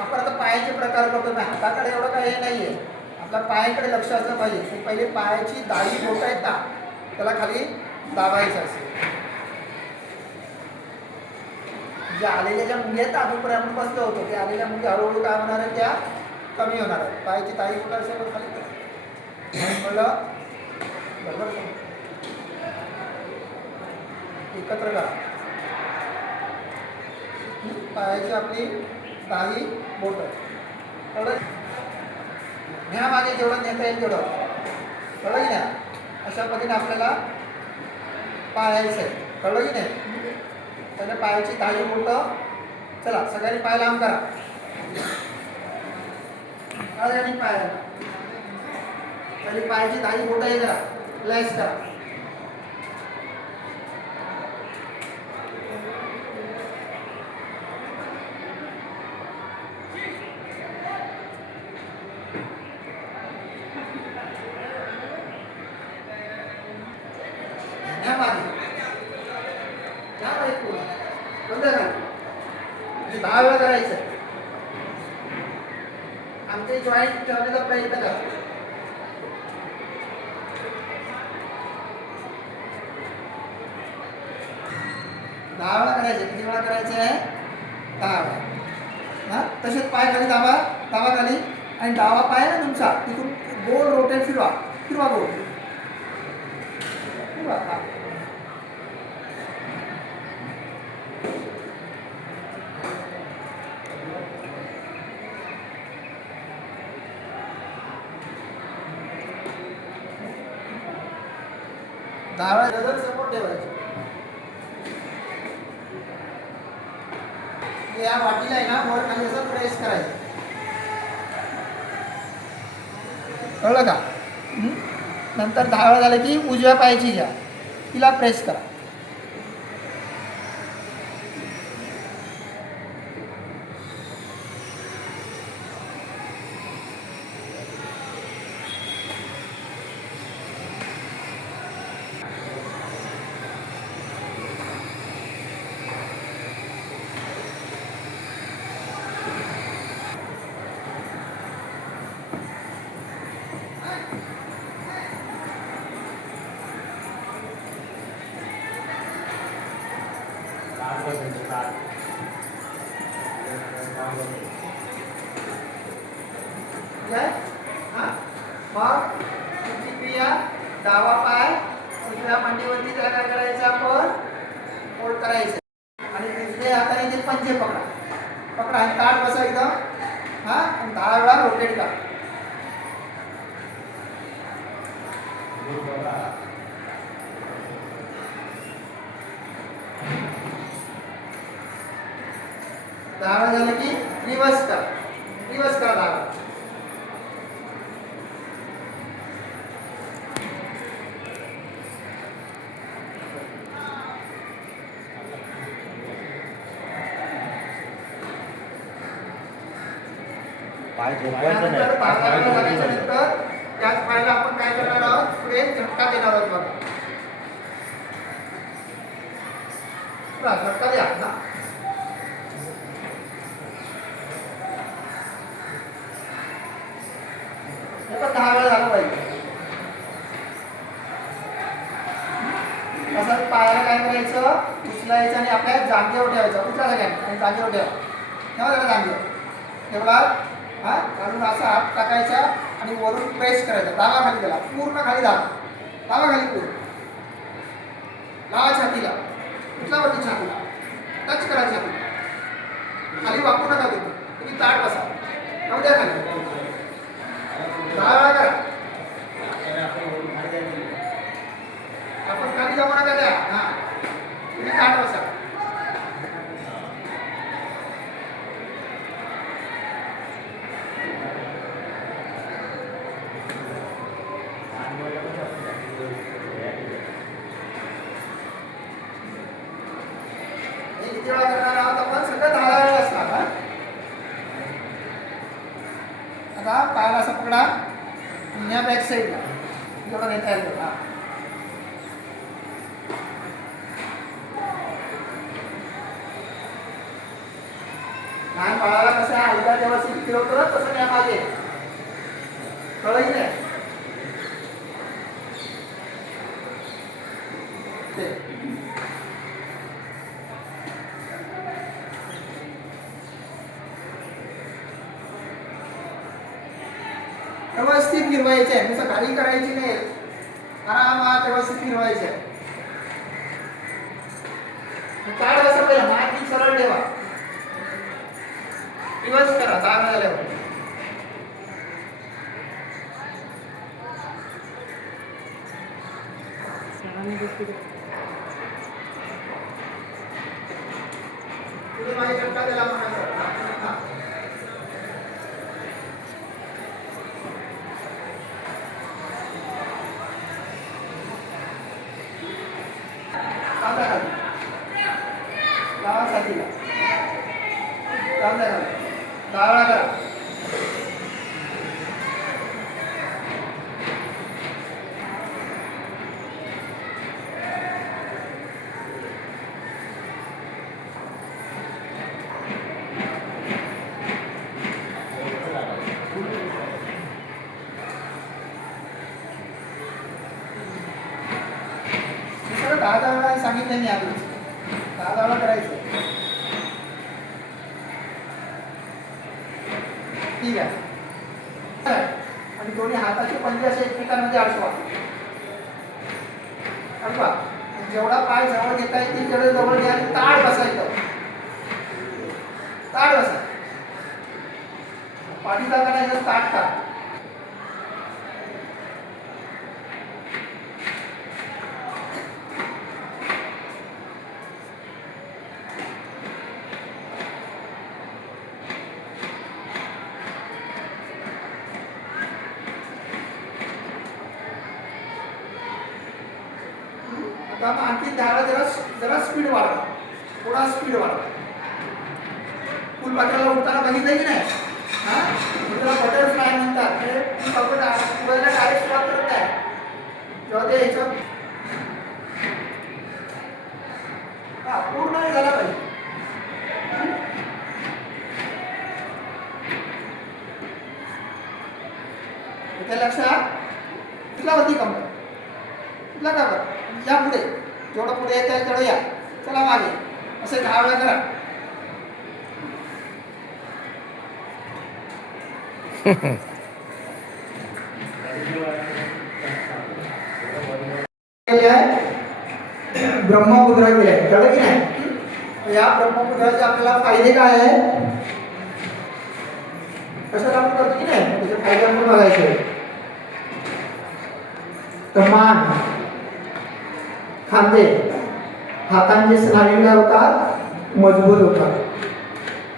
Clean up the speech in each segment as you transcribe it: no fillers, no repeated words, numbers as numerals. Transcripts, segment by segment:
आपण आता पायाचे प्रकार करतो ना, हाताकडे एवढं काही नाही आहे, आपल्या पायाकडे लक्ष असलं पाहिजे की पहिले पायाची दाढी बोटं आहेत ना त्याला खाली दाबायचं असेल. जे आलेल्या ज्या मुंग्या आहेत अजूनपर्यंत आपण बसलो होतो, ते आलेल्या मुंग्या हळूहळू काय होणार आहेत, त्या कमी होणार आहेत. पायाची दाढी बोटं असेल खाली म्हणलं बरोबर एकत्र करा. पायाची आपली दाढी बोटं कळलं, ह्या मागे जेवढं नेता येईल तेवढं कळलं की नाही. अशा पद्धतीने आपल्याला पायाचं आहे, कळलं की नाही. त्याला पायाची दाढी बोटं, चला सगळ्यांनी पाय लांब करा आणि पायाला पहिले पायाची दाढी बोटं हे करा, रिलॅक्स करा. दहा वेळा करायचं. आमचे जॉईंट ठेवण्याचा प्रयत्न करा. दहा वेळा करायचे. किती वेळा करायचे आहे? 10 वेळा. हां, तसेच पाय खाली दाबा, दाबा खाली, आणि डावा पाय ना तुमचा तिथून गोल रोटेट फिरवा, फिरवा गोल फिरवा. दहा वेळा सपोर्ट ठेवायचं. या वाटीला आहे ना वर खाली असं प्रेस करायचं, कळलं का. नंतर 10 वेळा झालं की उजव्या पायाची घ्या, तिला प्रेस करा. मग तुमची क्रिया डावा पाय उजव्या मांडीवरती काय करायचं, आपण फोल्ड करायचं आणि दुसऱ्या हाताने ते पंजे पकडा, पकडा आणि ताट बसा एकदम. हां, 10 वेळा रोटेट करा. दहा वेळा झालं की रिवर्स करा, रिवर्स करा 10 वेळा. पाय झोपवायचं नाही. त्याच पायाला आपण काय करणार आहोत, पुढे झटका देणार आहोत. बघा झटका द्या ना. हे पण 10 वेळा झालं पाहिजे. असं पायाला काय करायचं, उचलायचं आणि आपल्या जागेवर ठेवायचं. उचला सगळ्यांनी आणि जागेवर ठेवा, ठेवा जरा जागेवर ठेवला. हां, काढून असा हात टाकायचा आणि वरून प्रेस करायचा, दाबा खाली, त्याला पूर्ण खाली दाबा, दाबा खाली पूर्ण, लावा छातीला, कुठला वरती छातीला टच करा, छाती खाली वापरू नका. तुम्ही ताट बसा, जाऊ द्या खाली. 10 वेळा करा. आपण खाली जाऊ नका द्या. हां, तुम्ही ताट बसा. किती वेळा करणार आहोत आपण, सगळं 10 वेळा असणार. आता पायाला असं पकडा, या बॅक साईडला जेवढं नेता येईल. हां, लहान बाळाला कसं आहे, आईला जेव्हा फिरवतो ना तसं नाही मागे. कळलं की नाही? ते. व्यवस्थित फिरवायचे आहे, नुसतं खाली करायची नाही, आरामात व्यवस्थित फिरवायचे आहे. ताड बसा पहिला, मान सरळ ठेवा, रिवर्स करा ताड झाल्यावर. पुढे मागे झटका दिला म्हणायचं. लावा छातीला, डाळा करा. दुसरं 10 वेळा सांगितलं नाही आधी, 10 वेळा करायचं. ठीक आहे. आणि दोन्ही हाताचे पंजे असे एकमेकांमध्ये अडकवा. अडकवा. जेवढा पाय जवळ घेता येईल तेवढे जवळ घ्या आणि ताड बसायचं. ताड बसा. पाठीचा करायचं, ताट करा. आता मग आणखी त्याला जरा स्पीड वाढवा, थोडा स्पीड वाढवा. फुलपात्याला उठताना बघितलं की नाही? हां, त्याला बटरफ्लाय म्हणतात. हे फुलपात्याला डायरेक्ट सुरुवात करत आहे जेव्हा ते ह्याचं पूर्ण झाला पाहिजे. त्या लक्षात तुला होती कंपनी तुला का बरं या पुढे, जेवढं पुढे येत आहे तेवढं या. चला मागे, असे 10 वेळा करा. ब्रह्ममुद्रा केली आहे, कळलं की नाही? या ब्रह्ममुद्राचे आपल्याला फायदे काय आहे, कशाला आपण करतो की नाही, त्याचे फायदे आपण बघायचे. तर मान, खांदे, हातांचे स्नायू काय होतात, मजबूत होतात.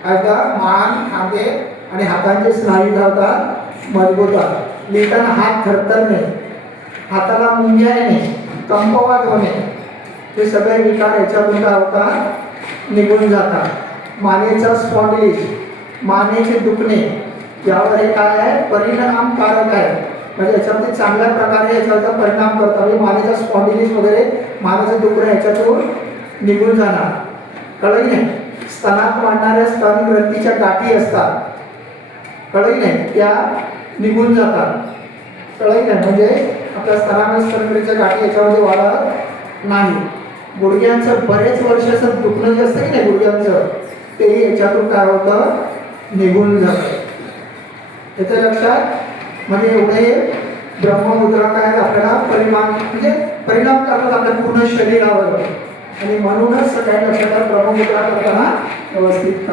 आता मान, खांदे आणि हातांचे स्नायू काय होतात, मजबूत होतात. लिहिताना हात थरथरणे, हाताला मुंग्या येणे, कंपवात होणे, हे सगळे विकार याच्यातून काय होतात, निघून जातात. मानेचा स्पॉन्डिलिस, मानेचे दुखणे, यावर हे काय आहे, परिणामकारक आहे. म्हणजे याच्यामध्ये चांगल्या प्रकारे याच्याचा परिणाम करतात. म्हणजे मानेचा स्पॉन्डिलिस वगैरे, मानेचं दुखणं याच्यातून निघून जाणार. कळलं की नाही? स्तनात वाढणाऱ्या स्तन ग्रंथीच्या गाठी असतात, कळलं की नाही, त्या निघून जातात. कळलं की नाही? म्हणजे आपल्या स्तनामध्ये स्तनग्रंथीच्या गाठी याच्यामध्ये वाढत नाही. गुडघ्यांचं बरेच वर्षाचं दुखणं जे असतं की नाही गुडघ्यांचं, तेही याच्यातून काय होतं, निघून जातं. याच्या लक्षात. म्हणजे एवढे ब्रह्ममुद्रा काय आपल्याला परिणाम करतात आपल्या पूर्ण शरीरावर. आणि म्हणूनच काय लक्षात ब्रह्ममुद्रा करताना व्यवस्थित